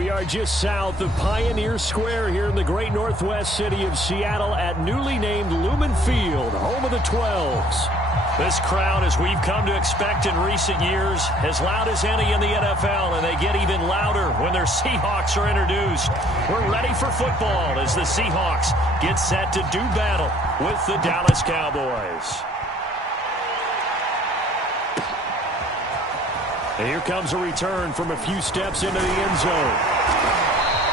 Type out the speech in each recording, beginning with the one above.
We are just south of Pioneer Square here in the great northwest city of Seattle at newly named Lumen Field, home of the 12s. This crowd, as we've come to expect in recent years, as loud as any in the NFL, and they get even louder when their Seahawks are introduced. We're ready for football as the Seahawks get set to do battle with the Dallas Cowboys. And here comes a return from a few steps into the end zone.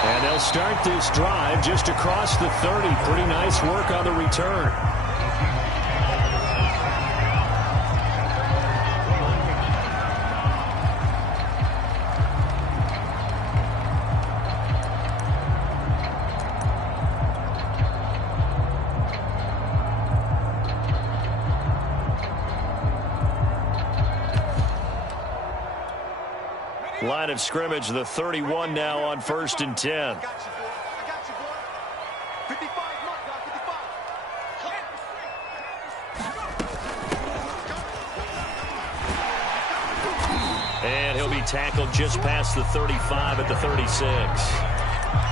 And they'll start this drive just across the 30. Pretty nice work on the return. Line of scrimmage, the 31 now on 1st and 10. And he'll be tackled just past the 35 at the 36.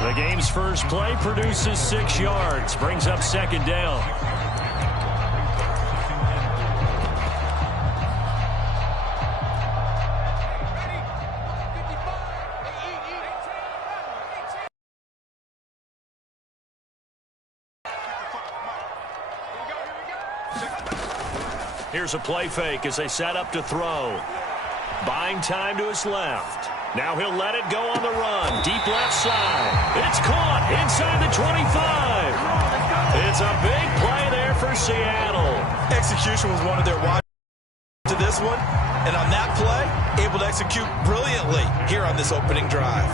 The game's first play produces 6 yards, brings up 2nd down. Here's a play fake as they set up to throw. Buying time to his left. Now he'll let it go on the run. Deep left side. It's caught inside the 25. It's a big play there for Seattle. Execution was one of their wide to this one. And on that play, able to execute brilliantly here on this opening drive.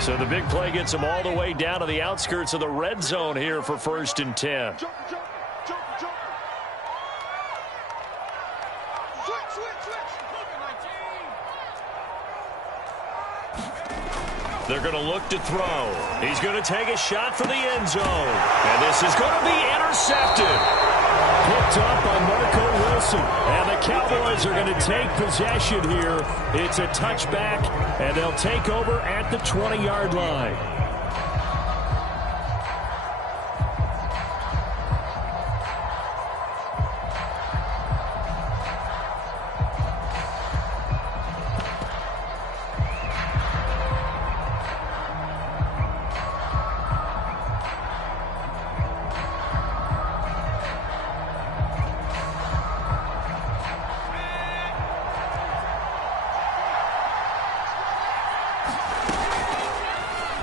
So the big play gets them all the way down to the outskirts of the red zone here for 1st and 10. They're going to look to throw. He's going to take a shot for the end zone. And this is going to be intercepted. Picked up by Marco Wilson. And the Cowboys are going to take possession here. It's a touchback, and they'll take over at the 20-yard line.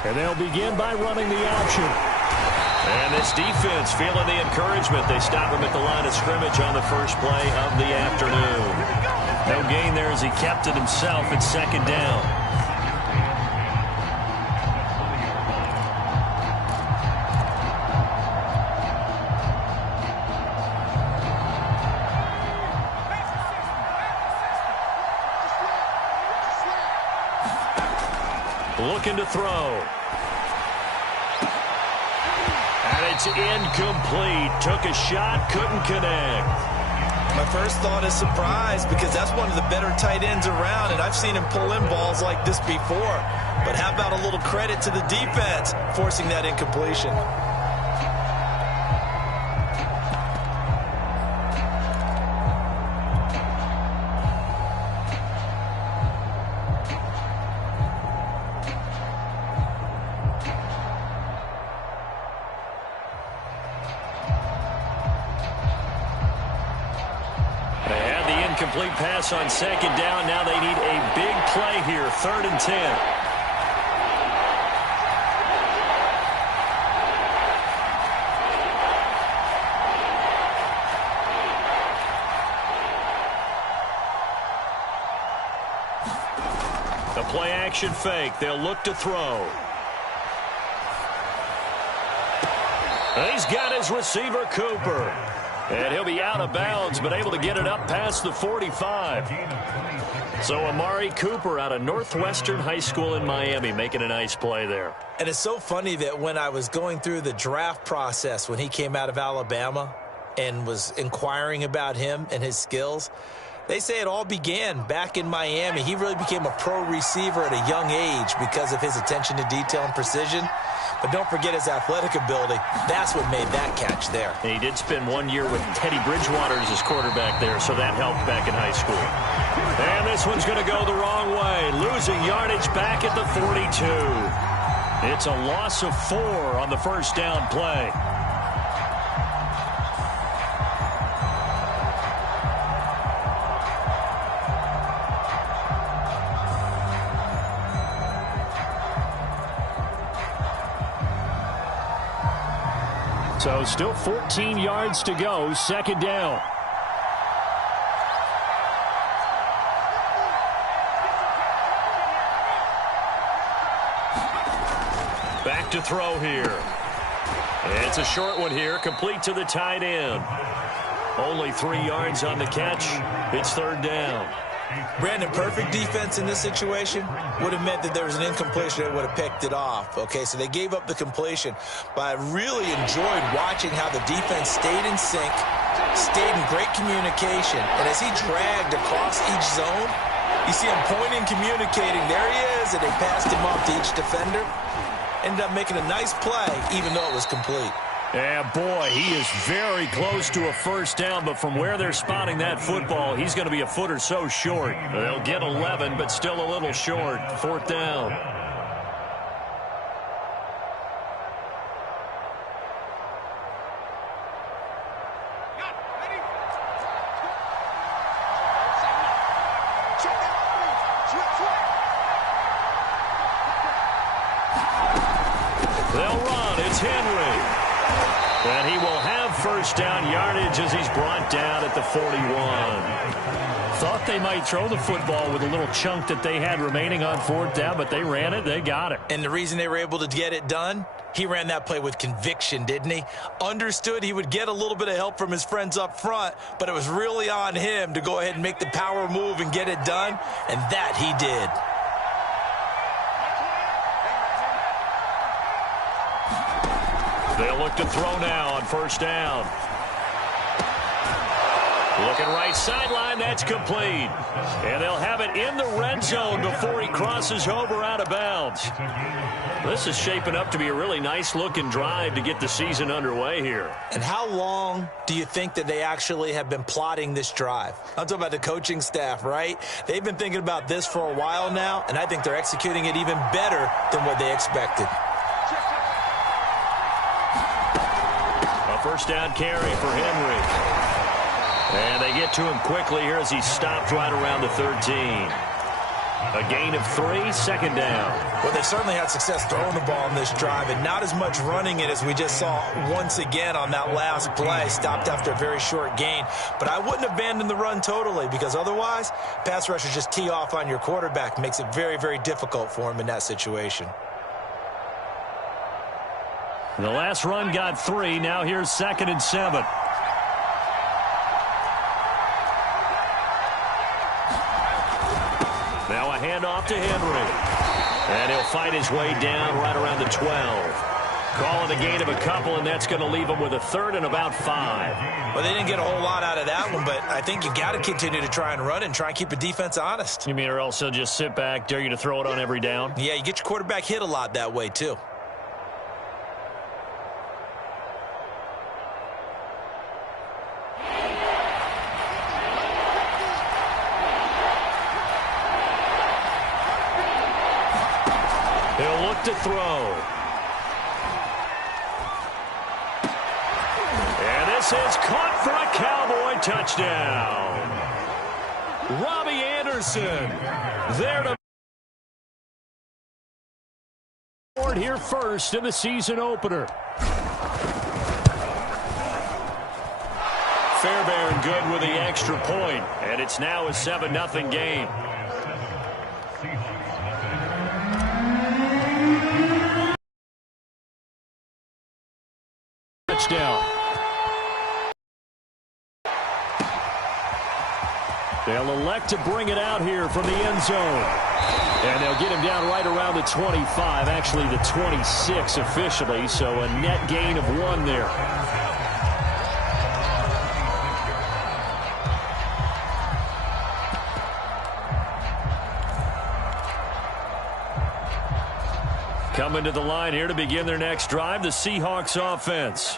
And they'll begin by running the option. And this defense feeling the encouragement. They stop him at the line of scrimmage on the first play of the afternoon. No gain there as he kept it himself at 2nd down. Looking to throw. And it's incomplete. Took a shot, couldn't connect. My first thought is surprise because that's one of the better tight ends around, and I've seen him pull in balls like this before. But how about a little credit to the defense forcing that incompletion? Complete pass on 2nd down. Now they need a big play here. 3rd and 10. The play action fake. They'll look to throw. He's got his receiver, Cooper. And he'll be out of bounds, but able to get it up past the 45. So Amari Cooper out of Northwestern High School in Miami making a nice play there. And it's so funny that when I was going through the draft process when he came out of Alabama, and was inquiring about him and his skills. They say it all began back in Miami. He really became a pro receiver at a young age because of his attention to detail and precision. But don't forget his athletic ability. That's what made that catch there. He did spend 1 year with Teddy Bridgewater as his quarterback there, so that helped back in high school. And this one's going to go the wrong way. Losing yardage back at the 42. It's a loss of 4 on the first down play. So still 14 yards to go, second down. Back to throw here. It's a short one here, complete to the tight end. Only 3 yards on the catch. It's third down. Brandon, perfect defense in this situation would have meant that there was an incompletion that would have picked it off. Okay, so they gave up the completion. But I really enjoyed watching how the defense stayed in sync, stayed in great communication. And as he dragged across each zone, you see him pointing, communicating. There he is, and they passed him off to each defender. Ended up making a nice play, even though it was complete. Yeah, boy, he is very close to a first down, but from where they're spotting that football, he's going to be a foot or so short. They'll get 11, but still a little short. Fourth down. They'll run. It's Henry. And he will have first down yardage as he's brought down at the 41. Thought they might throw the football with a little chunk that they had remaining on fourth down, but they ran it. They got it. And the reason they were able to get it done, he ran that play with conviction, didn't he? Understood he would get a little bit of help from his friends up front, but it was really on him to go ahead and make the power move and get it done, and that he did. They'll look to throw now on first down. Looking right sideline, that's complete. And they'll have it in the red zone before he crosses over out of bounds. This is shaping up to be a really nice-looking drive to get the season underway here. And how long do you think that they actually have been plotting this drive? I'm talking about the coaching staff, right? They've been thinking about this for a while now, and I think they're executing it even better than what they expected. First down carry for Henry. And they get to him quickly here as he stopped right around the 13. A gain of 3, second down. Well, they certainly had success throwing the ball in this drive, and not as much running it as we just saw once again on that last play. Stopped after a very short gain. But I wouldn't abandon the run totally, because otherwise, pass rushers just tee off on your quarterback. Makes it very, very difficult for him in that situation. The last run got 3. Now here's 2nd and 7. Now a handoff to Henry. And he'll fight his way down right around the 12. Calling a gain of a couple, and that's going to leave him with a third and about 5. Well, they didn't get a whole lot out of that one, but I think you got to continue to try and run and try and keep the defense honest. You mean or else he'll just sit back, dare you to throw it on every down? Yeah, you get your quarterback hit a lot that way, too. He'll look to throw. And this is caught for a Cowboy touchdown. Robbie Anderson there to board here first in the season opener. Fairbairn good with the extra point, and it's now a 7-0 game. Touchdown. They'll elect to bring it out here from the end zone. And they'll get him down right around the 25, actually the 26 officially, so a net gain of 1 there. Coming to the line here to begin their next drive, the Seahawks offense.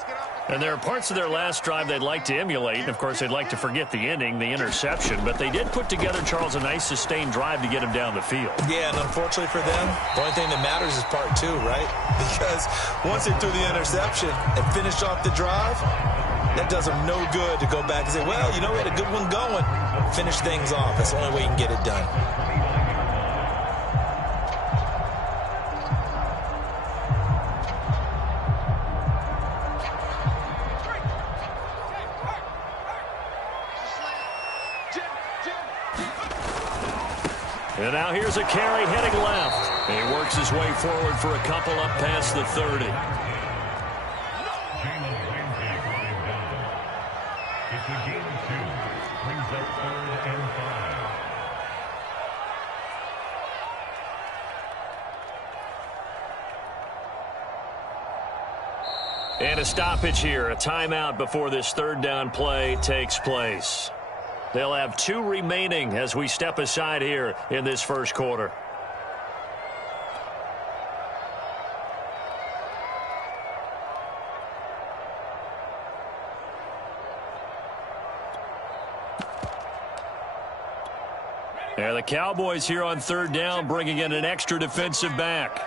And there are parts of their last drive they'd like to emulate. And, of course, they'd like to forget the ending, the interception. But they did put together, Charles, a nice sustained drive to get him down the field. Yeah, and unfortunately for them, the only thing that matters is part two, right? Because once they threw the interception and finished off the drive, that does them no good to go back and say, well, you know, we had a good one going. Finish things off. That's the only way you can get it done. And now here's a carry heading left. He works his way forward for a couple up past the 30. And a stoppage here, a timeout before this third down play takes place. They'll have 2 remaining as we step aside here in this first quarter. And the Cowboys here on third down bringing in an extra defensive back.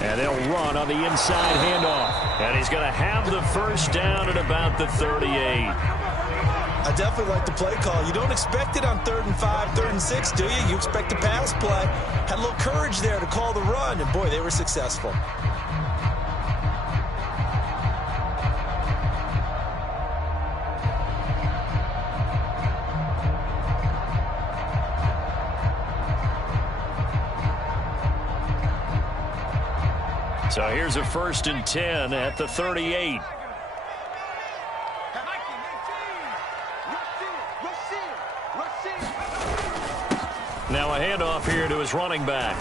And they'll run on the inside handoff. And he's going to have the first down at about the 38. I definitely like the play call. You don't expect it on 3rd and 5, 3rd and 6, do you? You expect a pass play. Had a little courage there to call the run, and boy, they were successful. So here's a 1st and 10 at the 38. Now a handoff here to his running back.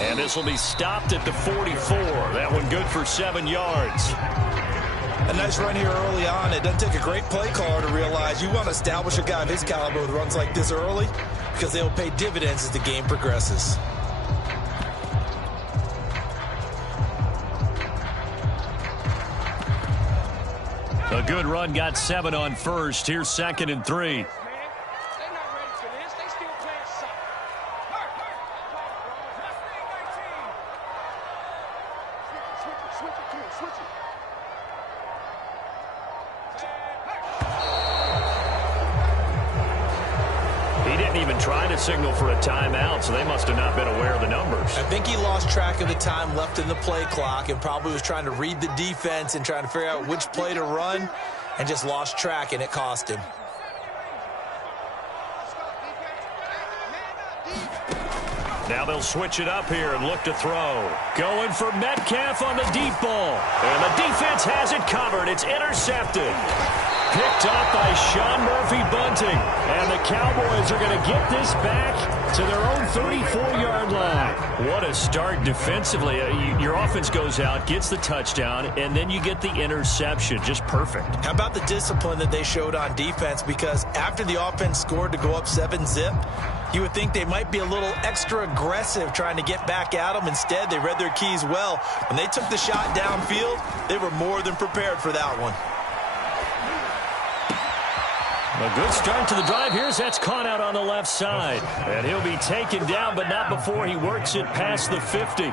And this will be stopped at the 44. That one good for 7 yards. A nice run here early on. It doesn't take a great play caller to realize you want to establish a guy of his caliber with runs like this early because they'll pay dividends as the game progresses. A good run, got 7 on first. Here's 2nd and 3. He didn't even try to signal for a timeout, so they must have not been aware of the numbers. I think he lost track of the time left in the play clock and probably was trying to read the defense and trying to figure out which play to run and just lost track, and it cost him. Now they'll switch it up here and look to throw. Going for Metcalf on the deep ball. And the defense has it covered. It's intercepted. Picked up by Sean Murphy-Bunting. And the Cowboys are going to get this back to their own 34-yard line. What a start defensively. Your offense goes out, gets the touchdown, and then you get the interception. Just perfect. How about the discipline that they showed on defense? Because after the offense scored to go up 7-zip, you would think they might be a little extra aggressive trying to get back at them. Instead, they read their keys well. When they took the shot downfield, they were more than prepared for that one. A good start to the drive here as that's caught out on the left side. And he'll be taken down, but not before he works it past the 50.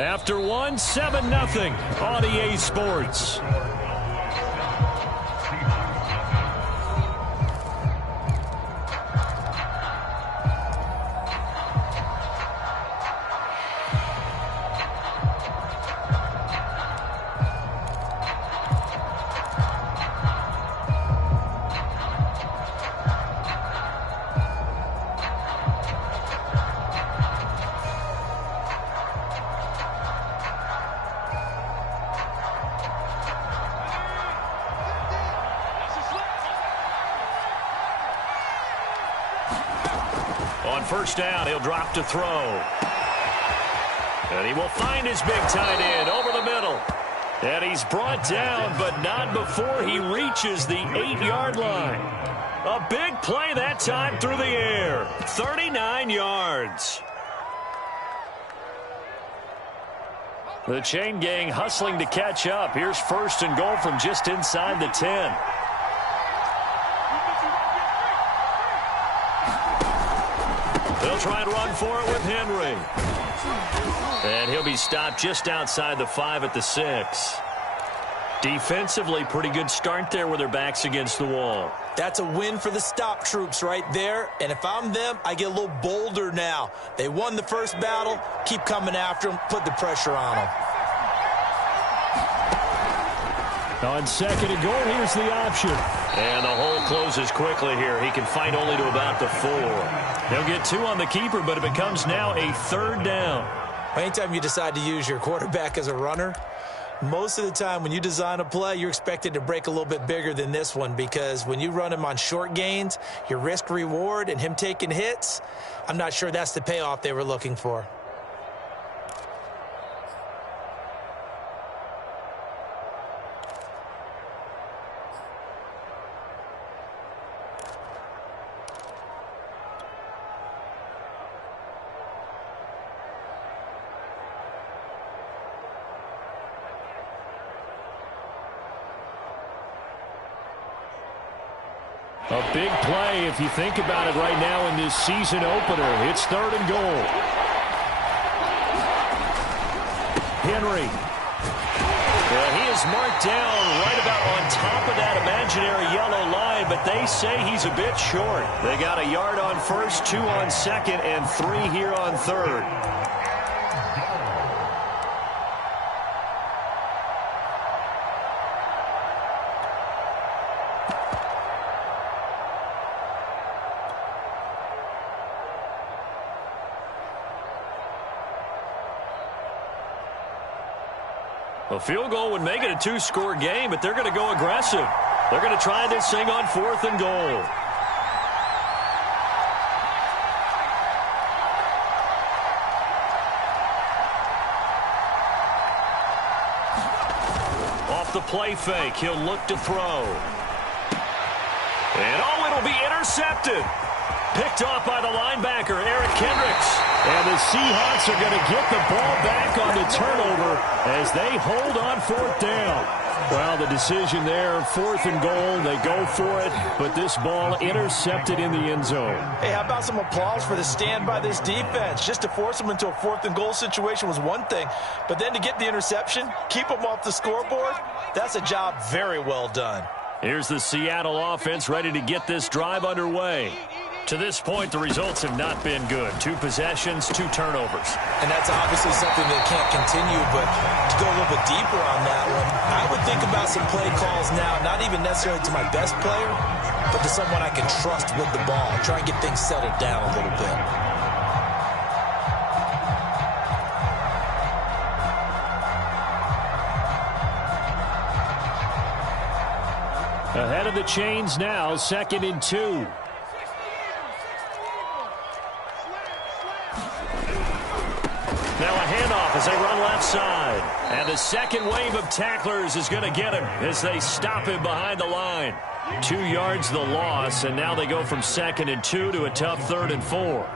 After one, 7-0 on EA Sports. On first down, he'll drop to throw. And he will find his big tight end over the middle. And he's brought down, but not before he reaches the 8-yard line. A big play that time through the air. 39 yards. The chain gang hustling to catch up. Here's first and goal from just inside the 10. They'll try and run for it with Henry. And he'll be stopped just outside the 5 at the 6. Defensively, pretty good start there with their backs against the wall. That's a win for the stop troops right there. And if I'm them, I get a little bolder now. They won the first battle. Keep coming after them. Put the pressure on them. On second and goal, here's the option. And the hole closes quickly here. He can fight only to about the 4. They'll get 2 on the keeper, but it becomes now a 3rd down. Anytime you decide to use your quarterback as a runner, most of the time when you design a play, you're expected to break a little bit bigger than this one, because when you run him on short gains, your risk-reward and him taking hits, I'm not sure that's the payoff they were looking for. A big play if you think about it right now in this season opener. It's 3rd and goal. Henry. Well, he is marked down right about on top of that imaginary yellow line, but they say he's a bit short. They got a yard on first, 2 on second, and 3 here on third. A field goal would make it a 2-score game, but they're going to go aggressive. They're going to try this thing on 4th and goal. Off the play fake, he'll look to throw. And it'll be intercepted. Picked off by the linebacker, Eric Kendricks. And the Seahawks are going to get the ball back on the turnover as they hold on 4th down. Well, the decision there, 4th and goal, they go for it, but this ball intercepted in the end zone. Hey, how about some applause for the stand by this defense? Just to force them into a 4th and goal situation was one thing, but then to get the interception, keep them off the scoreboard, that's a job very well done. Here's the Seattle offense ready to get this drive underway. To this point, the results have not been good. 2 possessions, 2 turnovers. And that's obviously something that can't continue, but to go a little bit deeper on that one, I would think about some play calls now, not even necessarily to my best player, but to someone I can trust with the ball. Try and get things settled down a little bit. Ahead of the chains now, 2nd and 2. Now a handoff as they run left side. And the second wave of tacklers is going to get him as they stop him behind the line. 2 yards the loss, and now they go from 2nd and 2 to a tough 3rd and 4.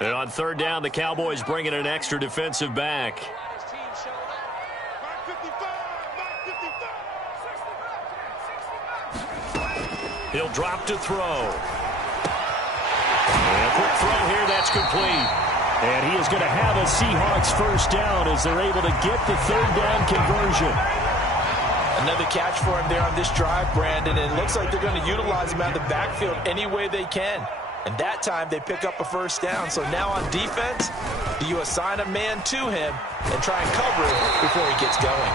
And on 3rd down, the Cowboys bring in an extra defensive back. He'll drop to throw. And a quick throw here, that's complete. And he is going to have a Seahawks first down as they're able to get the 3rd down conversion. Another catch for him there on this drive, Brandon, and it looks like they're going to utilize him out of the backfield any way they can. And that time they pick up a first down. So now on defense, do you assign a man to him and try and cover it before he gets going?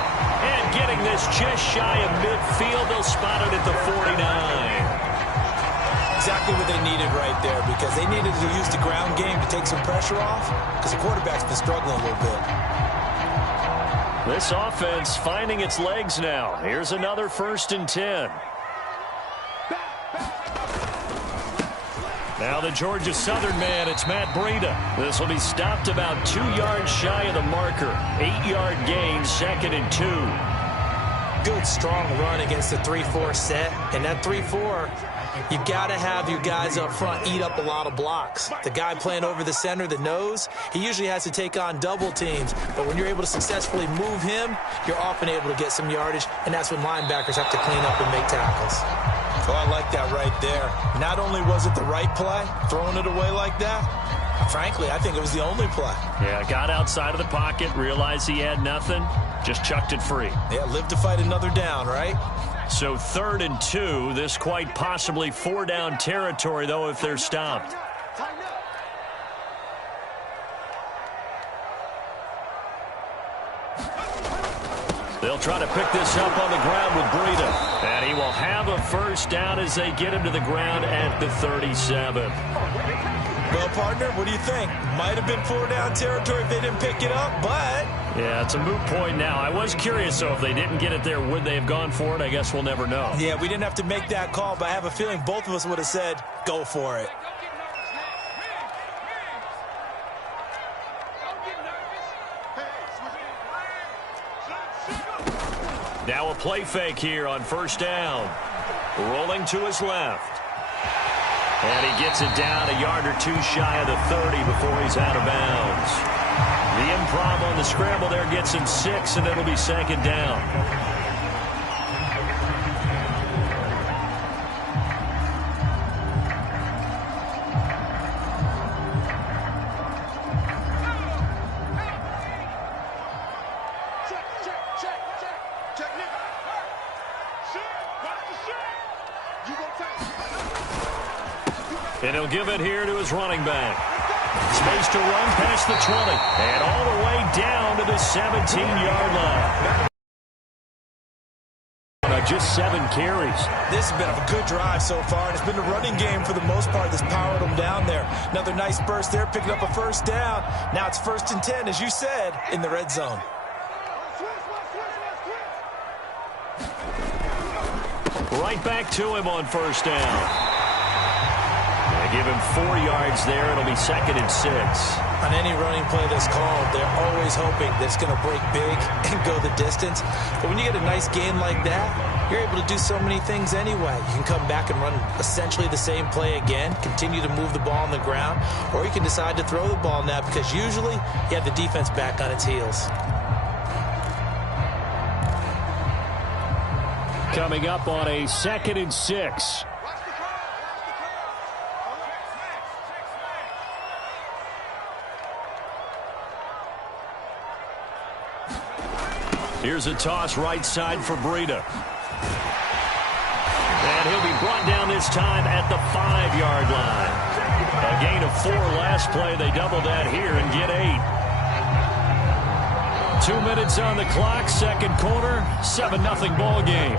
And getting this just shy of midfield, they'll spot it at the 49. Exactly what they needed right there, because they needed to use the ground game to take some pressure off, because the quarterback's been struggling a little bit. This offense finding its legs now. Here's another 1st and 10. Now the Georgia Southern man, it's Matt Breida. This will be stopped about 2 yards shy of the marker. 8-yard gain, 2nd and 2. Good, strong run against the 3-4 set. And that 3-4, you've got to have your guys up front eat up a lot of blocks. The guy playing over the center, the nose, he usually has to take on double teams. But when you're able to successfully move him, you're often able to get some yardage, and that's when linebackers have to clean up and make tackles. Oh, I like that right there. Not only was it the right play, throwing it away like that, frankly, I think it was the only play. Yeah, got outside of the pocket, realized he had nothing, just chucked it free. Yeah, live to fight another down, right? So 3rd and 2, this quite possibly 4-down territory, though, if they're stopped. They'll try to pick this up on the ground with Breida. And he will have a first down as they get him to the ground at the 37. Well, partner, what do you think? Might have been 4-down territory if they didn't pick it up, but... Yeah, it's a moot point now. I was curious, so if they didn't get it there, would they have gone for it? I guess we'll never know. Yeah, we didn't have to make that call, but I have a feeling both of us would have said, go for it. Now a play fake here on 1st down. Rolling to his left. And he gets it down a yard or 2 shy of the 30 before he's out of bounds. The improv on the scramble there gets him 6, and it'll be 2nd down. And he'll give it here to his running back. Space to run past the 20. And all the way down to the 17-yard line. Just 7 carries. This has been a good drive so far, and it's been the running game for the most part that's powered them down there. Another nice burst there, picking up a first down. Now it's 1st and 10, as you said, in the red zone. Right back to him on 1st down. Give him 4 yards there. It'll be 2nd and 6. On any running play that's called, they're always hoping that it's going to break big and go the distance. But when you get a nice gain like that, you're able to do so many things anyway. You can come back and run essentially the same play again, continue to move the ball on the ground, or you can decide to throw the ball now because usually you have the defense back on its heels. Coming up on a 2nd and 6. Here's a toss right side for Breida. And he'll be brought down this time at the 5-yard line. A gain of 4 last play. They double that here and get 8. 2 minutes on the clock, 2nd quarter, 7-0 ball game.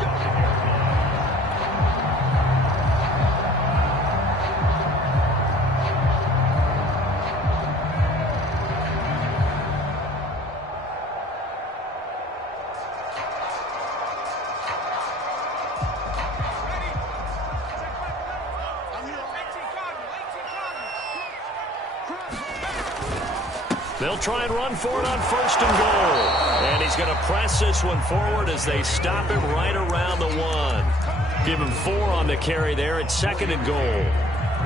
They'll try and run for it on 1st and goal. And he's going to press this one forward as they stop him right around the 1. Give him 4 on the carry there at 2nd and goal.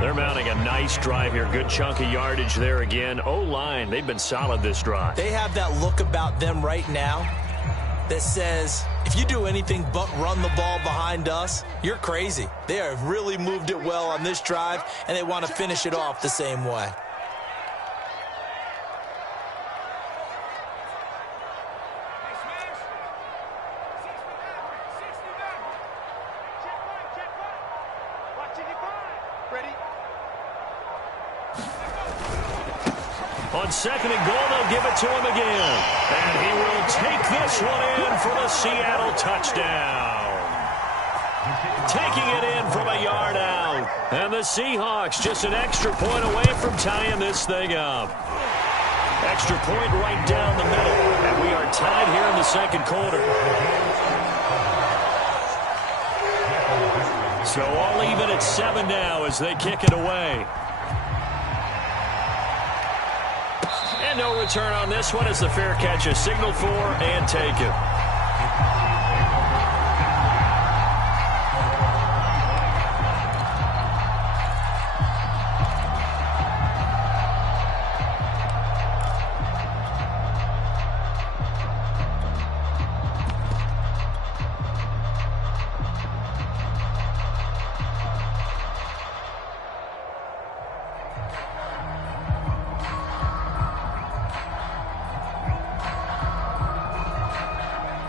They're mounting a nice drive here. Good chunk of yardage there again. O-line, they've been solid this drive. They have that look about them right now that says, if you do anything but run the ball behind us, you're crazy. They have really moved it well on this drive, and they want to finish it off the same way. On second and goal, they'll give it to him again. And he will take this one in for the Seattle touchdown. Taking it in from a yard out. And the Seahawks just an extra point away from tying this thing up. Extra point right down the middle. And we are tied here in the second quarter. So all even at 7 now as they kick it away. And no return on this one as the fair catch is signaled for and taken.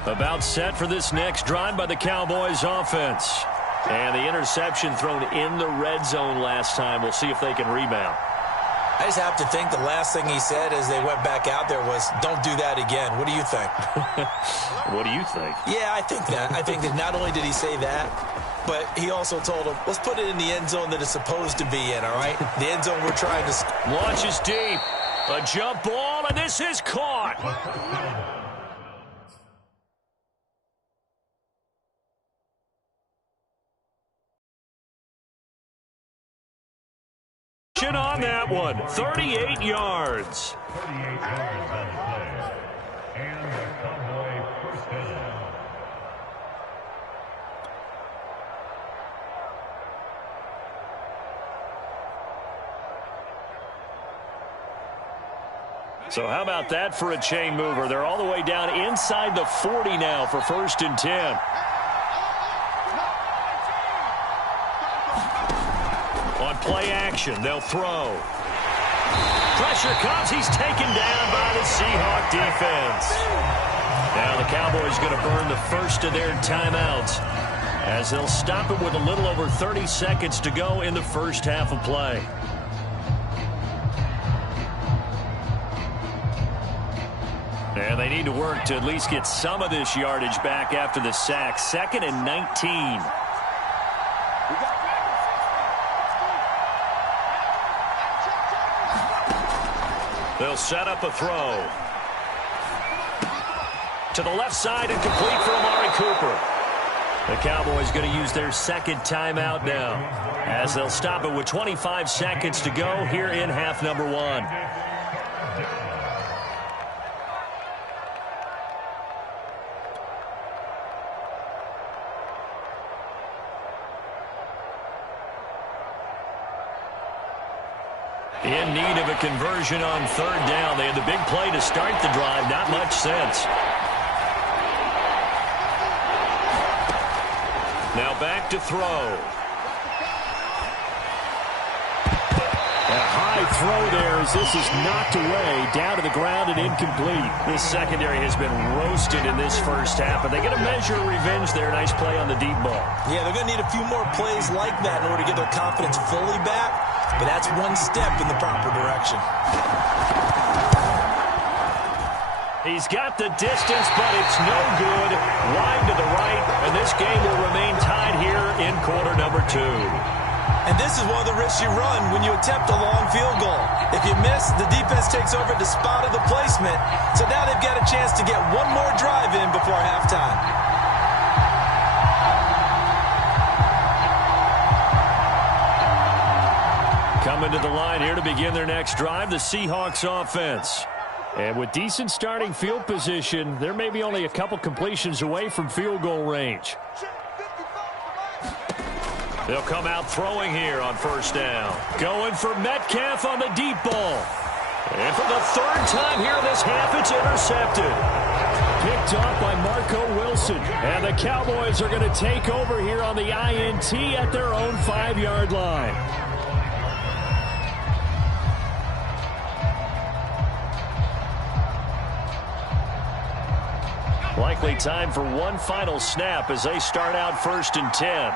About set for this next drive by the Cowboys offense. And the interception thrown in the red zone last time. We'll see if they can rebound. I just have to think the last thing he said as they went back out there was, don't do that again. What do you think? What do you think? Yeah, I think that. I think that not only did he say that, but he also told him, let's put it in the end zone that it's supposed to be in, all right? The end zone we're trying to... Launches deep. A jump ball, and this is caught. On that one, 38 yards. 38 yards on the play. And the Cowboy first down. So how about that for a chain mover? They're all the way down inside the 40 now for 1st and 10. Play action. They'll throw. Pressure comes. He's taken down by the Seahawk defense. Now the Cowboys going to burn the first of their timeouts as they'll stop it with a little over 30 seconds to go in the first half of play. And they need to work to at least get some of this yardage back after the sack. 2nd and 19. They'll set up a throw. To the left side and complete for Amari Cooper. The Cowboys going to use their second timeout now as they'll stop it with 25 seconds to go here in half number 1. In need of a conversion on 3rd down. They had the big play to start the drive. Not much sense. Now back to throw. A high throw there as this is knocked away. Down to the ground and incomplete. This secondary has been roasted in this first half, but they get a measure of revenge there. Nice play on the deep ball. Yeah, they're going to need a few more plays like that in order to get their confidence fully back. But that's one step in the proper direction. He's got the distance, but it's no good. Wide to the right, and this game will remain tied here in quarter number 2. And this is one of the risks you run when you attempt a long field goal. If you miss, the defense takes over at the spot of the placement. So now they've got a chance to get one more drive in before halftime. Coming to the line here to begin their next drive, the Seahawks offense. And with decent starting field position, there may be only a couple completions away from field goal range. They'll come out throwing here on 1st down. Going for Metcalf on the deep ball. And for the 3rd time here in this half, it's intercepted. Picked off by Marco Wilson. And the Cowboys are going to take over here on the INT at their own 5-yard line. Likely time for one final snap as they start out 1st and 10.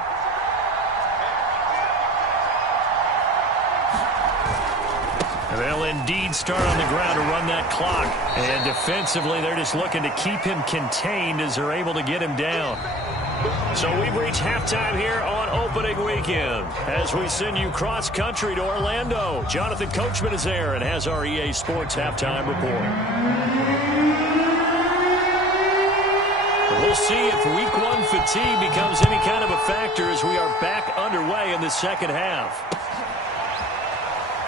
They'll indeed start on the ground to run that clock. And defensively, they're just looking to keep him contained as they're able to get him down. So we've reached halftime here on opening weekend as we send you cross-country to Orlando. Jonathan Coachman is there and has our EA Sports halftime report. We'll see if Week 1 fatigue becomes any kind of a factor as we are back underway in the second half.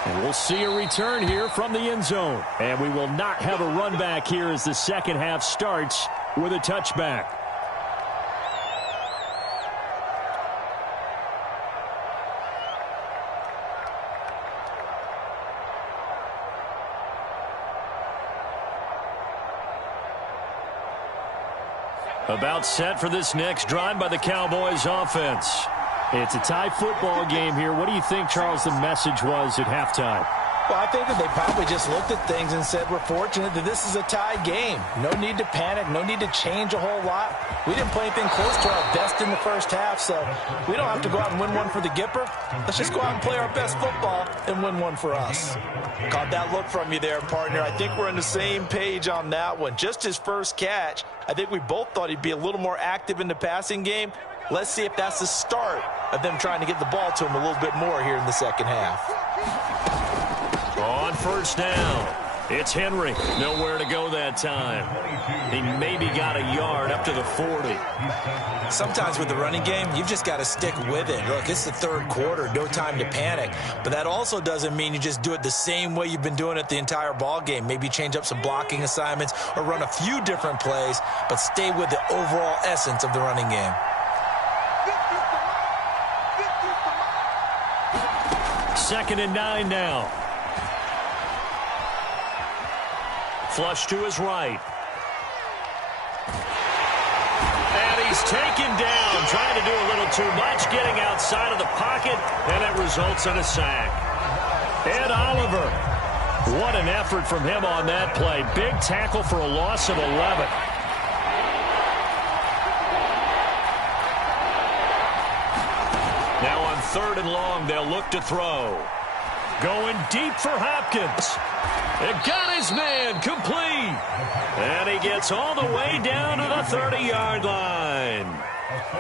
And we'll see a return here from the end zone. And we will not have a run back here as the second half starts with a touchback. About set for this next drive by the Cowboys offense. It's a tie football game here. What do you think, Charles, the message was at halftime? Well, I think that they probably just looked at things and said, we're fortunate that this is a tie game. No need to panic. No need to change a whole lot. We didn't play anything close to our best in the first half, so we don't have to go out and win one for the Gipper. Let's just go out and play our best football and win one for us. Caught that look from you there, partner. I think we're on the same page on that one. Just his first catch, I think we both thought he'd be a little more active in the passing game. Let's see if that's the start of them trying to get the ball to him a little bit more here in the second half. On first down, it's Henry. Nowhere to go that time. He maybe got a yard up to the 40. Sometimes with the running game, you've just got to stick with it. Look, it's the third quarter, no time to panic. But that also doesn't mean you just do it the same way you've been doing it the entire ball game. Maybe change up some blocking assignments or run a few different plays, but stay with the overall essence of the running game. Second and 9 now. Flush to his right. And he's taken down, trying to do a little too much, getting outside of the pocket, and it results in a sack. Ed Oliver, what an effort from him on that play. Big tackle for a loss of 11. Now on third and long, they'll look to throw. Going deep for Hopkins. It got his man complete. And he gets all the way down to the 30-yard line.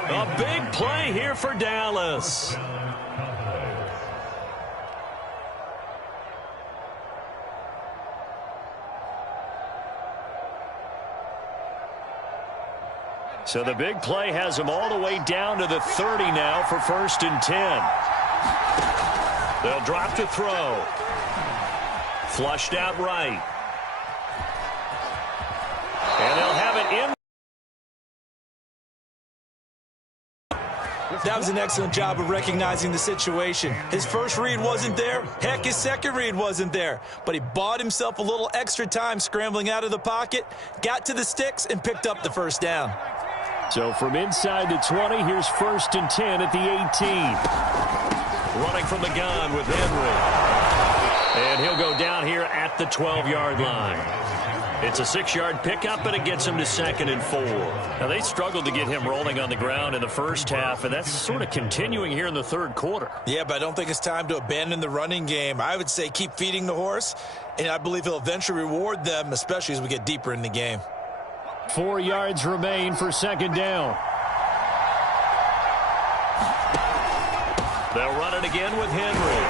A big play here for Dallas. So the big play has him all the way down to the 30 now for first and 10. They'll drop to throw. Flushed out right. And they'll have it in. That was an excellent job of recognizing the situation. His first read wasn't there. Heck, his second read wasn't there. But he bought himself a little extra time scrambling out of the pocket, got to the sticks, and picked up the first down. So from inside the 20, here's first and 10 at the 18. Running from the gun with Henry. And he'll go down here at the 12-yard line. It's a 6-yard pickup, but it gets him to second and 4. Now, they struggled to get him rolling on the ground in the first half, and that's sort of continuing here in the third quarter. Yeah, but I don't think it's time to abandon the running game. I would say keep feeding the horse, and I believe he'll eventually reward them, especially as we get deeper in the game. 4 yards remain for second down. They'll run it again with Henry.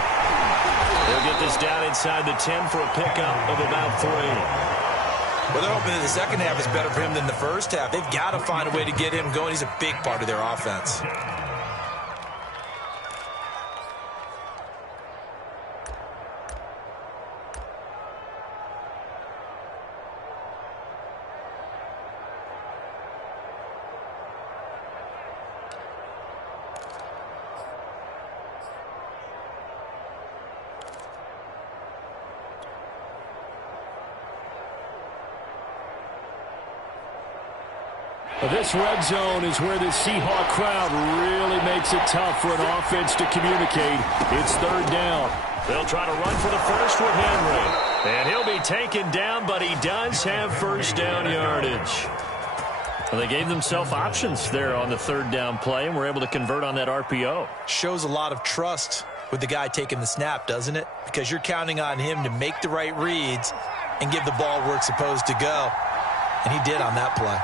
They'll get this down inside the 10 for a pickup of about 3. Well, they're hoping that the second half is better for him than the first half. They've got to find a way to get him going. He's a big part of their offense. This red zone is where the Seahawk crowd really makes it tough for an offense to communicate. It's third down. They'll try to run for the first with Henry. And he'll be taken down, but he does have first down yardage. Well, they gave themselves options there on the third down play and were able to convert on that RPO. Shows a lot of trust with the guy taking the snap, doesn't it? Because you're counting on him to make the right reads and give the ball where it's supposed to go. And he did on that play.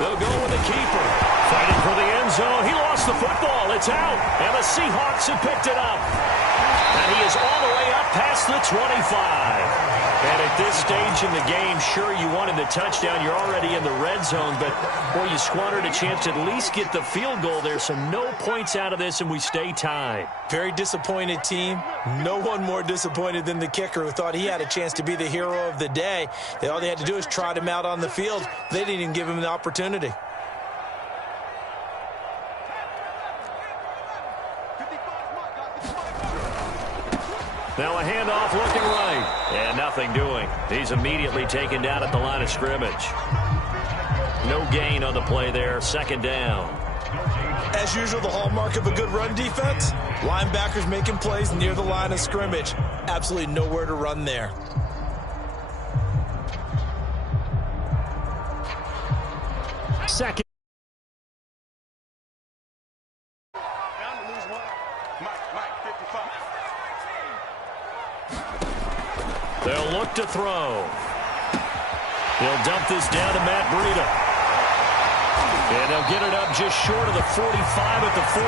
They'll go with the keeper. Fighting for the end zone. He lost the football. It's out. And the Seahawks have picked it up. And he is all the way up past the 25. And at this stage in the game, sure, you wanted the touchdown. You're already in the red zone. But, boy, you squandered a chance to at least get the field goal there. So no points out of this, and we stay tied. Very disappointed team. No one more disappointed than the kicker who thought he had a chance to be the hero of the day. All they had to do is trot him out on the field. They didn't even give him the opportunity. Now a handoff looking right. And nothing doing. He's immediately taken down at the line of scrimmage. No gain on the play there. Second down. As usual, the hallmark of a good run defense, linebackers making plays near the line of scrimmage. Absolutely nowhere to run there. Second. They'll look to throw. They'll dump this down to Matt Breida. And they'll get it up just short of the 45 at the 44.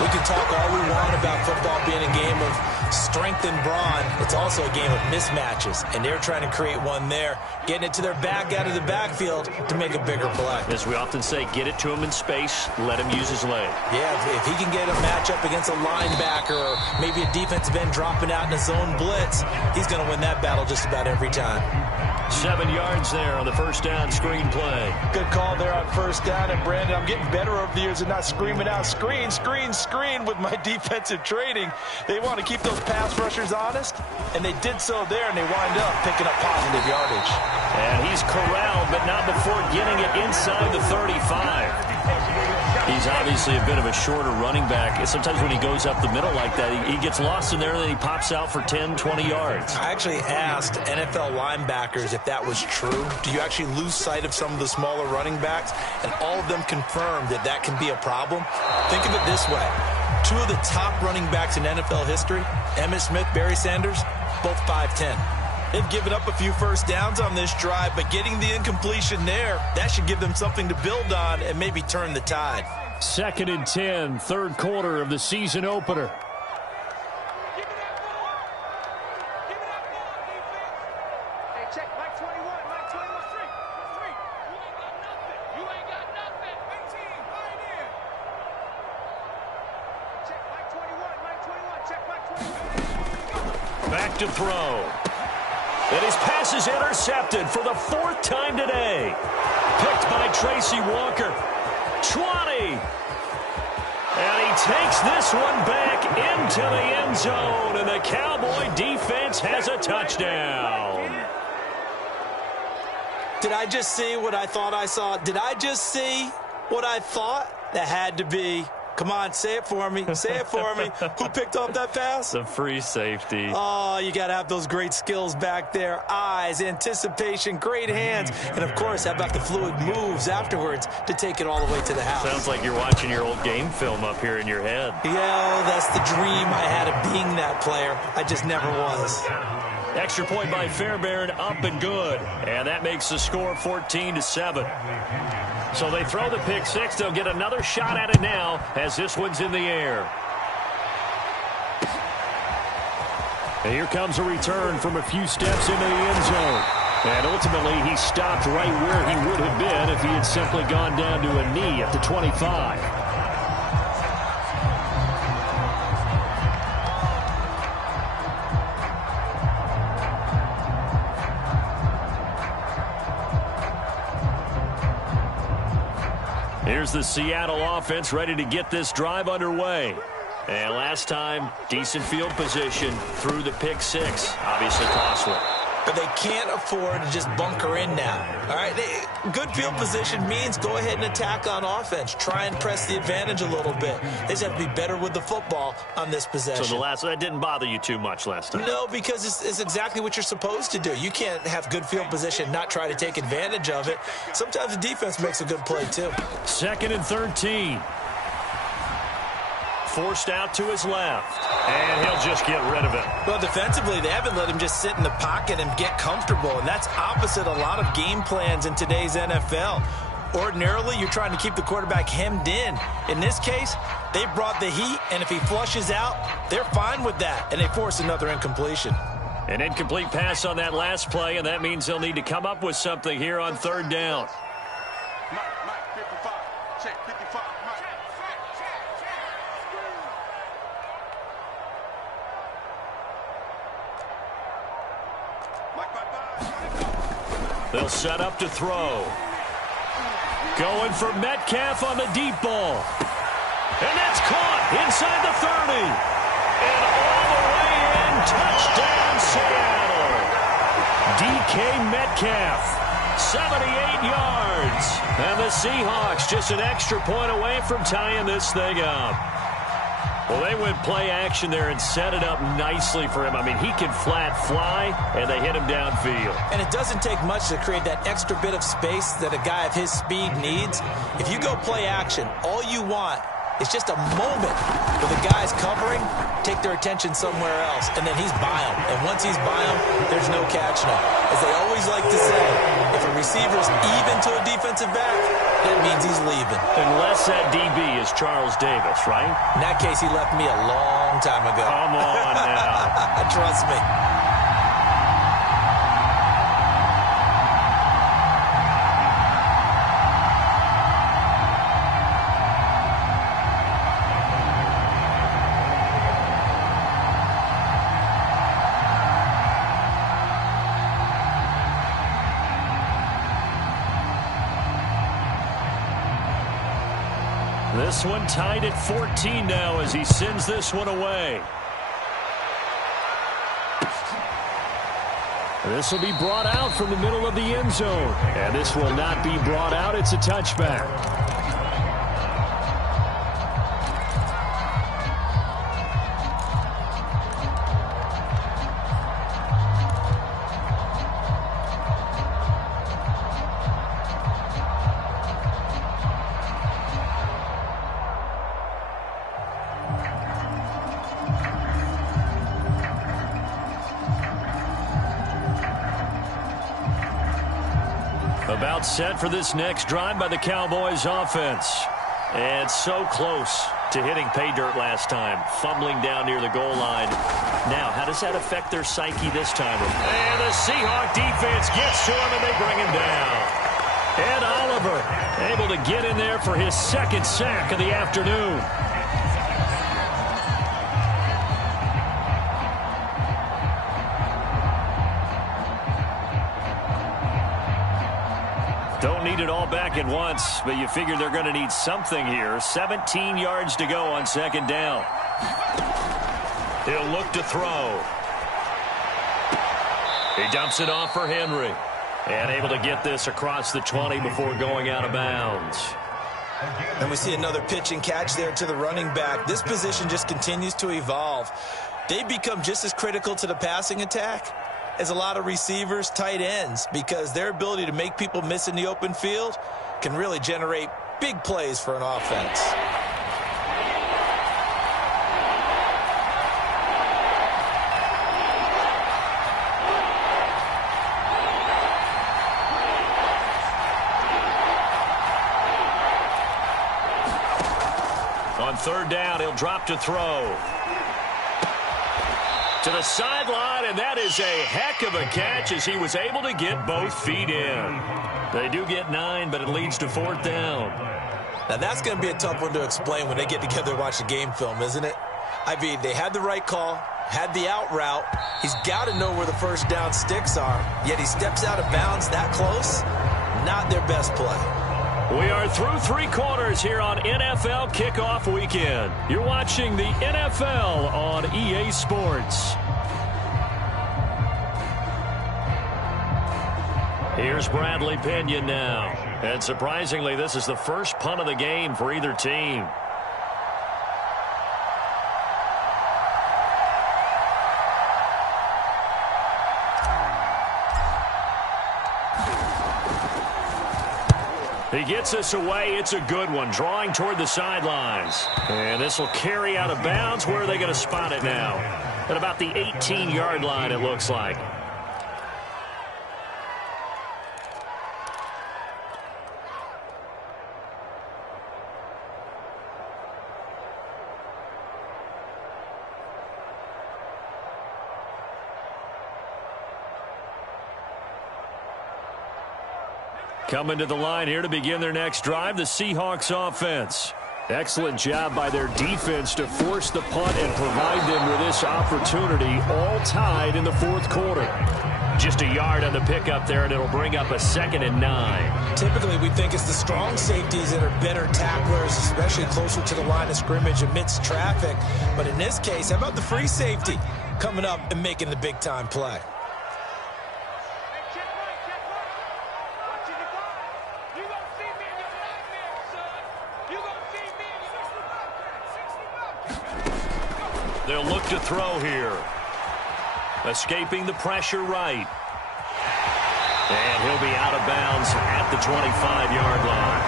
We can talk all we want about football being a game of strength and brawn. It's also a game of mismatches, and they're trying to create one there, getting it to their back out of the backfield to make a bigger play. As we often say, get it to him in space, let him use his leg. Yeah, if he can get a matchup against a linebacker or maybe a defensive end dropping out in a zone blitz, he's going to win that battle just about every time. 7 yards there on the first down screen play. Good call there on first down. And, Brandon, I'm getting better over the years and not screaming out screen, screen, screen with my defensive training. They want to keep those pass rushers honest, and they did so there, and they wind up picking up positive yardage. And he's corralled, but not before getting it inside the 35. He's obviously a bit of a shorter running back. Sometimes when he goes up the middle like that, he gets lost in there, and then he pops out for 10, 20 yards. I actually asked NFL linebackers if that was true. Do you actually lose sight of some of the smaller running backs? And all of them confirmed that that can be a problem. Think of it this way. Two of the top running backs in NFL history, Emmitt Smith, Barry Sanders, both 5'10". They've given up a few first downs on this drive, but getting the incompletion there, that should give them something to build on and maybe turn the tide. 2nd and 10, third quarter of the season opener. Back to throw. And his pass is intercepted for the 4th time today. Picked by Tracy Walker. 20. And he takes this one back into the end zone. And the Cowboy defense has a touchdown. Did I just see what I thought I saw? Did I just see what I thought? That had to be. Come on, say it for me. Say it for me. Who picked off that pass? The free safety. Oh, you got to have those great skills back there. Eyes, anticipation, great hands. And, of course, how about the fluid moves afterwards to take it all the way to the house? Sounds like you're watching your old game film up here in your head. Yeah, that's the dream I had of being that player. I just never was. Extra point by Fairbairn, up and good. And that makes the score 14-7. So they throw the pick six. They'll get another shot at it now as this one's in the air. And here comes a return from a few steps into the end zone. And ultimately, he stopped right where he would have been if he had simply gone down to a knee at the 25. Here's the Seattle offense ready to get this drive underway. And last time, decent field position through the pick six. Obviously costly. but they can't afford to just bunker in now. All right, good field position means go ahead and attack on offense. Try and press the advantage a little bit. They just have to be better with the football on this possession. So that didn't bother you too much last time? No, because it's exactly what you're supposed to do. You can't have good field position, not try to take advantage of it. Sometimes the defense makes a good play too. 2nd and 13. Forced out to his left, and he'll just get rid of it. Well, defensively, they haven't let him just sit in the pocket and get comfortable, and that's opposite a lot of game plans in today's NFL. Ordinarily, you're trying to keep the quarterback hemmed in. In this case, they brought the heat, and if he flushes out, they're fine with that, and they force another incompletion. An incomplete pass on that last play, and that means they'll need to come up with something here on 3rd down. Mike, 55. Check, 55. They'll set up to throw. Going for Metcalf on the deep ball. And that's caught inside the 30. And all the way in, touchdown Seattle. DK Metcalf, 78 yards. And the Seahawks just an extra point away from tying this thing up. Well, they went play action there and set it up nicely for him. I mean, he can flat fly, and they hit him downfield. And it doesn't take much to create that extra bit of space that a guy of his speed needs. If you go play action, all you want is just a moment where the guys covering take their attention somewhere else, and then he's by them. And once he's by them, there's no catching him. As they always like to say, if a receiver's even to a defensive back, that means he's leaving. Unless that DB is Charles Davis, right? In that case, he left me a long time ago. Come on now. Trust me. This one tied at 14 now as he sends this one away. This will be brought out from the middle of the end zone. And this will not be brought out. It's a touchback. About set for this next drive by the Cowboys offense. And so close to hitting pay dirt last time. Fumbling down near the goal line. Now, how does that affect their psyche this time? And the Seahawk defense gets to him and they bring him down. Ed Oliver able to get in there for his 2nd sack of the afternoon. Don't need it all back at once, but you figure they're going to need something here. 17 yards to go on 2nd down. He'll look to throw. He dumps it off for Henry. And able to get this across the 20 before going out of bounds. And we see another pitch and catch there to the running back. This position just continues to evolve. They become just as critical to the passing attack as a lot of receivers, tight ends, because their ability to make people miss in the open field can really generate big plays for an offense. On 3rd down, he'll drop to throw. To the sideline, and that is a heck of a catch as he was able to get both feet in. They do get 9, but it leads to 4th down. Now, that's going to be a tough one to explain when they get together and watch the game film, isn't it? I mean, they had the right call, had the out route. He's got to know where the 1st down sticks are, yet he steps out of bounds that close. Not their best play. We are through 3 quarters here on NFL Kickoff Weekend. You're watching the NFL on EA Sports. Here's Bradley Pinion now. And surprisingly, this is the first punt of the game for either team. He gets this away. It's a good one, drawing toward the sidelines. And this will carry out of bounds. Where are they going to spot it now? At about the 18-yard line, it looks like. Coming to the line here to begin their next drive, the Seahawks offense. Excellent job by their defense to force the punt and provide them with this opportunity, all tied in the fourth quarter. Just a yard on the pickup there, and it'll bring up a 2nd and 9. Typically, we think it's the strong safeties that are better tacklers, especially closer to the line of scrimmage amidst traffic. But in this case, how about the free safety coming up and making the big-time play? They'll look to throw here. Escaping the pressure right. And he'll be out of bounds at the 25-yard line.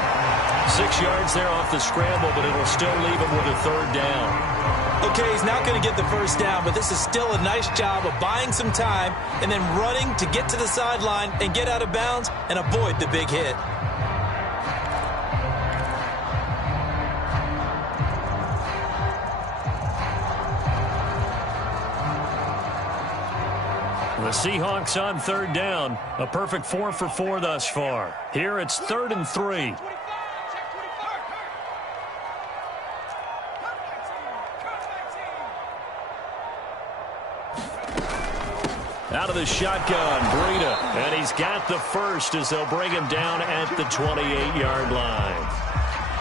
6 yards there off the scramble, but it'll still leave him with a 3rd down. Okay, he's not going to get the first down, but this is still a nice job of buying some time and then running to get to the sideline and get out of bounds and avoid the big hit. The Seahawks on 3rd down. A perfect 4 for 4 thus far. Here it's 3rd and 3. Out of the shotgun, Breida. And he's got the first as they'll bring him down at the 28-yard line.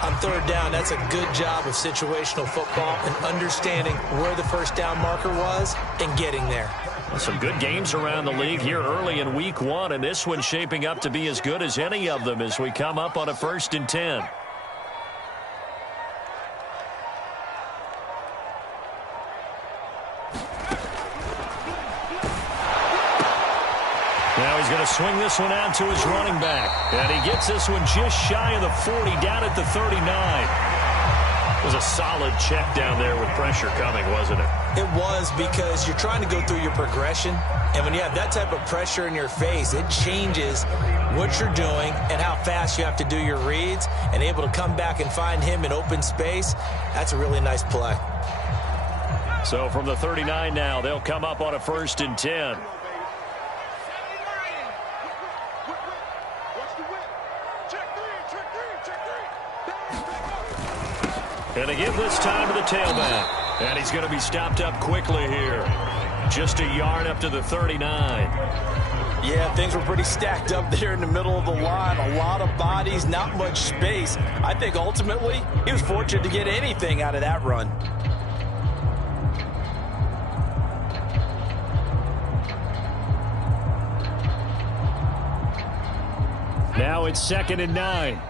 On 3rd down, that's a good job of situational football and understanding where the first down marker was and getting there. Some good games around the league here early in week 1, and this one's shaping up to be as good as any of them as we come up on a 1st and 10. Now he's going to swing this one out to his running back. And he gets this one just shy of the 40, down at the 39. It was a solid check down there with pressure coming, wasn't it? It was, because you're trying to go through your progression, and when you have that type of pressure in your face, it changes what you're doing and how fast you have to do your reads, and able to come back and find him in open space. That's a really nice play. So from the 39 now, they'll come up on a 1st and 10. And they give this time to the tailback. And he's going to be stopped up quickly here. Just a yard up to the 39. Yeah, things were pretty stacked up there in the middle of the line. A lot of bodies, not much space. I think ultimately he was fortunate to get anything out of that run. Now it's 2nd and 9.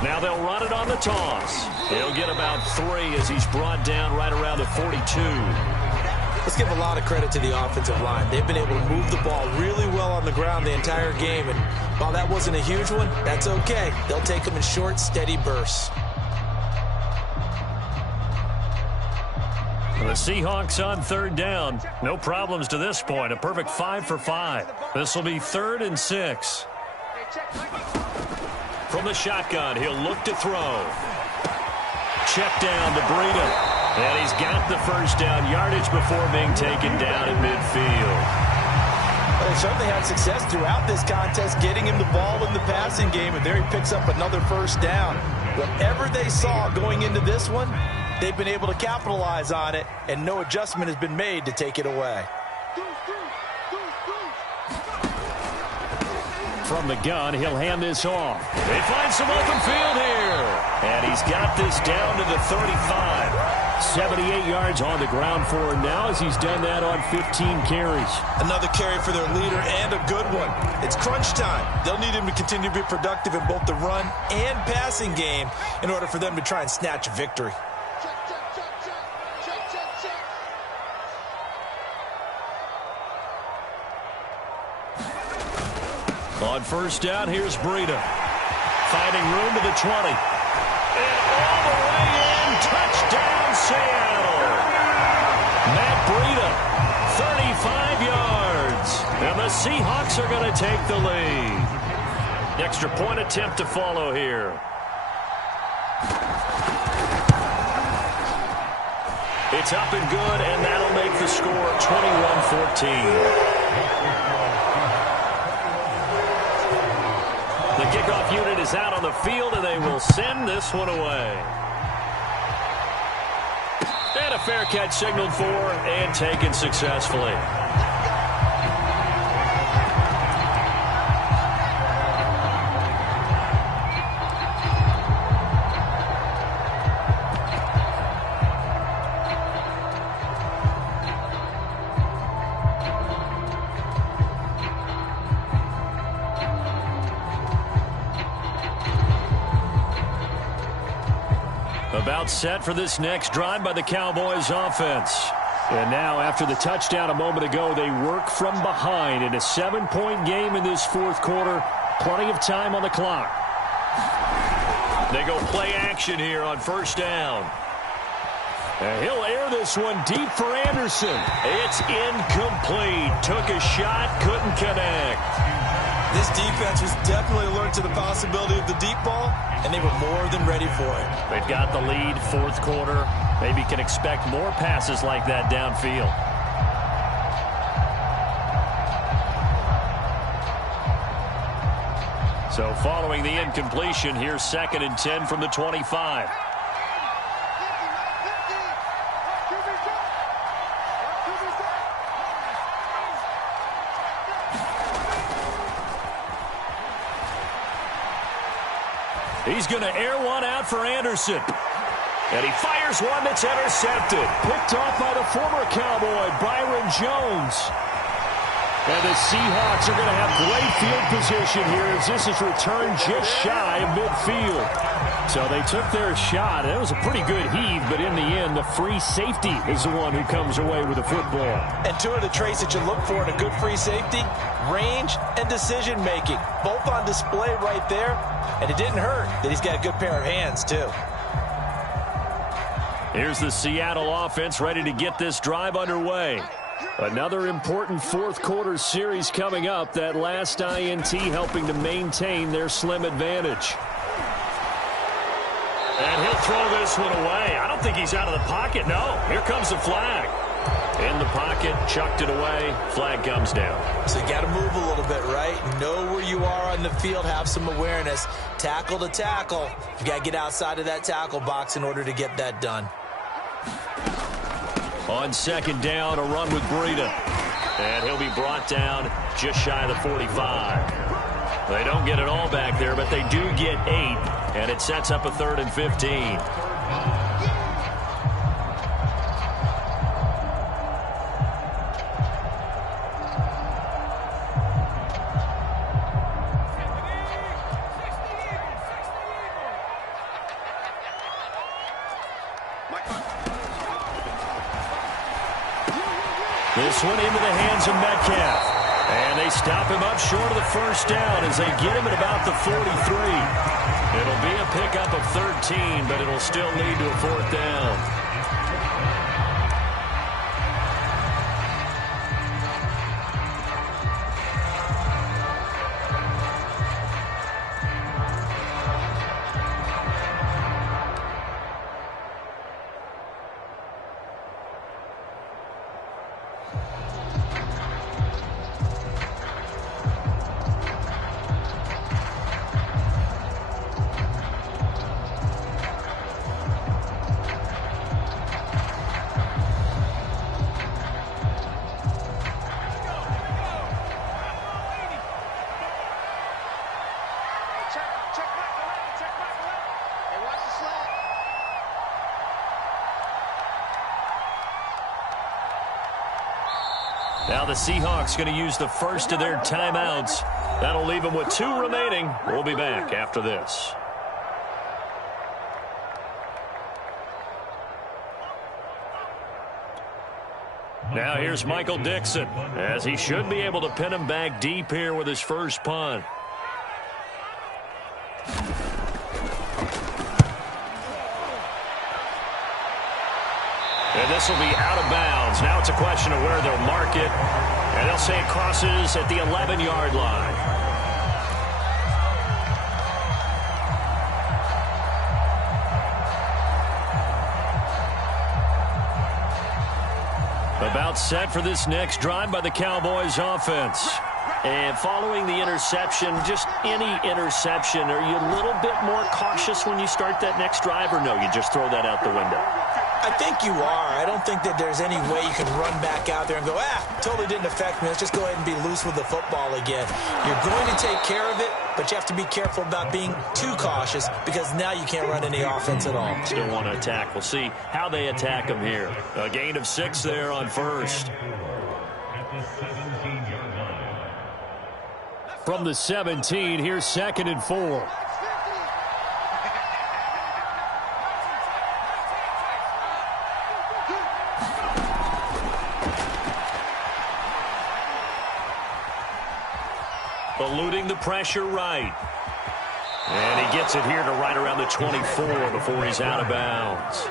Now they'll run it on the toss. He'll get about 3 as he's brought down right around the 42. Let's give a lot of credit to the offensive line. They've been able to move the ball really well on the ground the entire game. And while that wasn't a huge one, that's okay. They'll take them in short, steady bursts. The Seahawks on 3rd down. No problems to this point. A perfect 5 for 5. This will be 3rd and 6. From the shotgun, he'll look to throw. Check down to Breida. And he's got the first down, yardage before being taken down at midfield. Well, they certainly had success throughout this contest, getting him the ball in the passing game, and there he picks up another first down. Whatever they saw going into this one, they've been able to capitalize on it, and no adjustment has been made to take it away. From the gun, he'll hand this off. They find some open field here. And he's got this down to the 35. 78 yards on the ground for him now as he's done that on 15 carries. Another carry for their leader and a good one. It's crunch time. They'll need him to continue to be productive in both the run and passing game in order for them to try and snatch a victory. On first down, here's Breida. Finding room to the 20. And all the way in. Touchdown, Seattle. Matt Breida, 35 yards. And the Seahawks are going to take the lead. Extra point attempt to follow here. It's up and good, and that'll make the score 21-14. The kickoff unit is out on the field, and they will send this one away. And a fair catch signaled for and taken successfully. About set for this next drive by the Cowboys offense. And now, after the touchdown a moment ago, they work from behind in a 7-point game in this fourth quarter. Plenty of time on the clock. They go play action here on first down. And he'll air this one deep for Anderson. It's incomplete. Took a shot, couldn't connect. This defense was definitely alert to the possibility of the deep ball, and they were more than ready for it. They've got the lead, fourth quarter. Maybe can expect more passes like that downfield. So following the incompletion, here's 2nd and 10 from the 25. He's going to air one out for Anderson. And he fires one that's intercepted. Picked off by the former Cowboy, Byron Jones. And the Seahawks are going to have great field position here as this is returned just shy of midfield. So they took their shot. It was a pretty good heave, but in the end, the free safety is the one who comes away with the football. And two of the traits that you look for in a good free safety, range and decision-making. Both on display right there. And it didn't hurt that he's got a good pair of hands, too. Here's the Seattle offense ready to get this drive underway. Another important fourth quarter series coming up. That last INT helping to maintain their slim advantage. And he'll throw this one away. I don't think he's out of the pocket. No, here comes the flag. In the pocket, chucked it away. Flag comes down. So you got to move a little bit, right? Know where you are on the field. Have some awareness. Tackle to tackle. You got to get outside of that tackle box in order to get that done. On second down, a run with Breida. And he'll be brought down just shy of the 45. They don't get it all back there, but they do get 8. And it sets up a 3rd and 15. This one into the hands of Metcalf. And they stop him up short of the first down as they get him at about the 43. It'll be a pickup of 13, but it'll still lead to a 4th down. Now the Seahawks going to use the first of their timeouts. That'll leave them with 2 remaining. We'll be back after this. Now here's Michael Dixon, as he should be able to pin him back deep here with his first punt. And this will be out of bounds. Now it's a question of where they'll mark it. And they'll say it crosses at the 11-yard line. About set for this next drive by the Cowboys offense. And following the interception, just any interception, are you a little bit more cautious when you start that next drive, or no, you just throw that out the window? I think you are. I don't think that there's any way you can run back out there and go, totally didn't affect me. Let's just go ahead and be loose with the football again. You're going to take care of it, but you have to be careful about being too cautious because now you can't run any offense at all. Still want to attack. We'll see how they attack them here. A gain of 6 there on first. From the 17, here's 2nd and 4. Eluding the pressure right. And he gets it here to right around the 24 before he's out of bounds.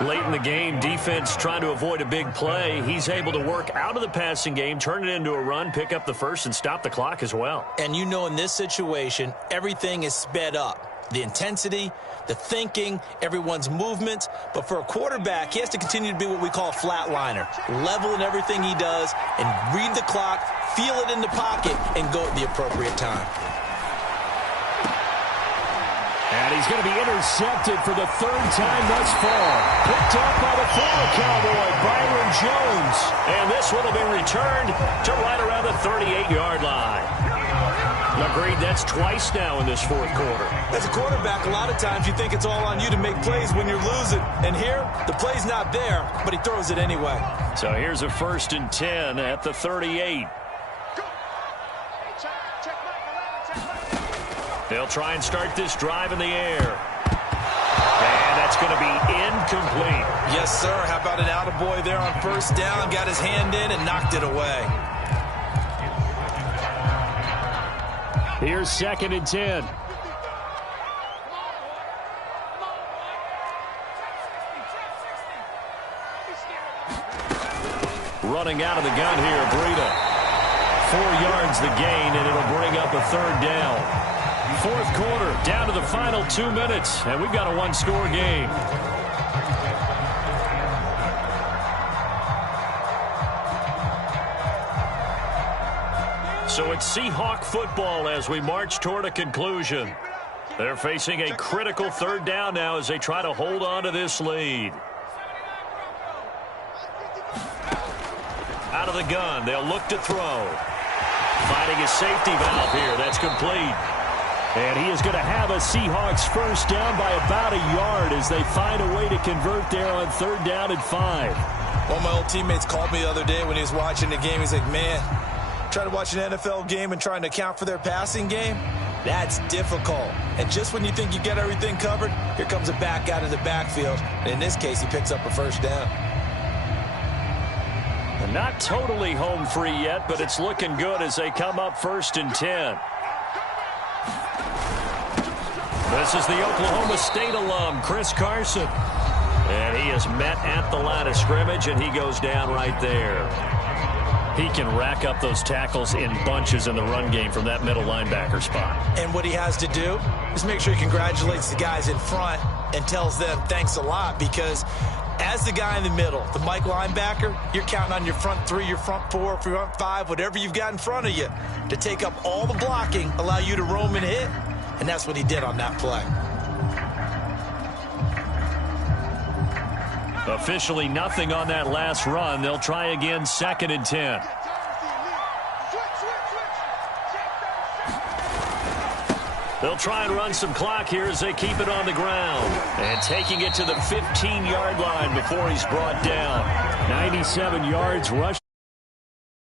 Late in the game, defense trying to avoid a big play. He's able to work out of the passing game, turn it into a run, pick up the first, and stop the clock as well. And you know in this situation, everything is sped up. The intensity, the thinking, everyone's movement. But for a quarterback, he has to continue to be what we call a flatliner. Level in everything he does and read the clock, feel it in the pocket, and go at the appropriate time. And he's going to be intercepted for the 3rd time thus far. Picked up by the former Cowboy, Byron Jones. And this one will be returned to right around the 38-yard line. Agreed, that's twice now in this 4th quarter. As a quarterback, a lot of times you think it's all on you to make plays when you're losing. And here, the play's not there, but he throws it anyway. So here's a 1st and 10 at the 38. They'll try and start this drive in the air. And that's going to be incomplete. Yes, sir. How about an attaboy there on 1st down? Got his hand in and knocked it away. Here's 2nd and 10. Running out of the gun here, Breida. 4 yards the gain, and it'll bring up a 3rd down. 4th quarter, down to the final 2 minutes, and we've got a 1-score game. So it's Seahawk football as we march toward a conclusion. They're facing a critical 3rd down now as they try to hold on to this lead. Out of the gun, they'll look to throw. Finding a safety valve here, that's complete. And he is going to have a Seahawks 1st down by about a yard as they find a way to convert there on 3rd down and 5. One of my old teammates called me the other day when he was watching the game. He's like, man, trying to watch an NFL game and trying to account for their passing game, that's difficult. And just when you think you get everything covered, here comes a back out of the backfield. And in this case, he picks up a 1st down. And not totally home free yet, but it's looking good as they come up 1st and 10. This is the Oklahoma State alum, Chris Carson. And he is met at the line of scrimmage, and he goes down right there. He can rack up those tackles in bunches in the run game from that middle linebacker spot. And what he has to do is make sure he congratulates the guys in front and tells them thanks a lot, because as the guy in the middle, the Mike linebacker, you're counting on your front 3, your front 4, front 5, whatever you've got in front of you to take up all the blocking, allow you to roam and hit. And that's what he did on that play. Officially nothing on that last run. They'll try again 2nd and 10. They'll try and run some clock here as they keep it on the ground. And taking it to the 15-yard line before he's brought down. 97 yards rush.